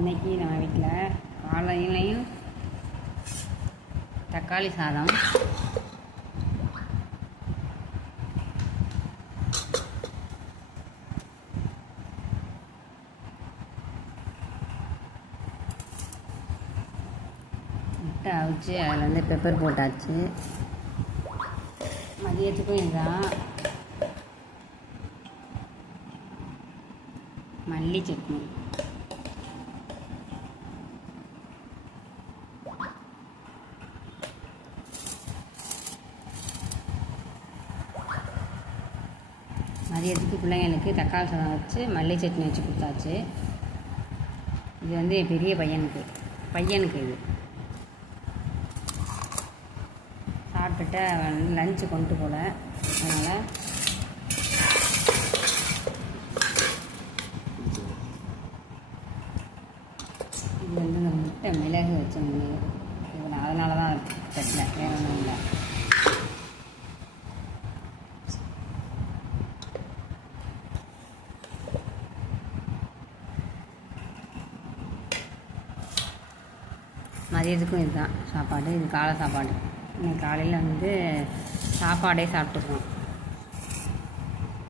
இன்றைக்கி நம்ம வீட்டில் காலையிலையும் தக்காளி சாதம், முட்டை அவிச்சு அதில் வந்து பெப்பர் போட்டாச்சு. மதியத்துக்கும் இதுதான். மல்லி சட்னி, மதியத்துக்கு பிள்ளைங்களுக்கு தக்காளி சாதம் வச்சு மல்லி சட்னி வச்சு கொடுத்தாச்சு. இது வந்து என் பெரிய பையனுக்கு இது சாப்பிட்டுட்டு லஞ்சு கொண்டு போகல, அதனால் இது வந்து இந்த முட்டை மிளகு வச்ச இது அதனால தான் சட்னி, வேறு ஒன்றும் இல்லை. மதியத்துக்கும் இதுதான் சாப்பாடு. இது காலை சாப்பாடு. இன்னைக்கு காலையில் வந்து சாப்பாடே சாப்பிட்டுக்குவோம்.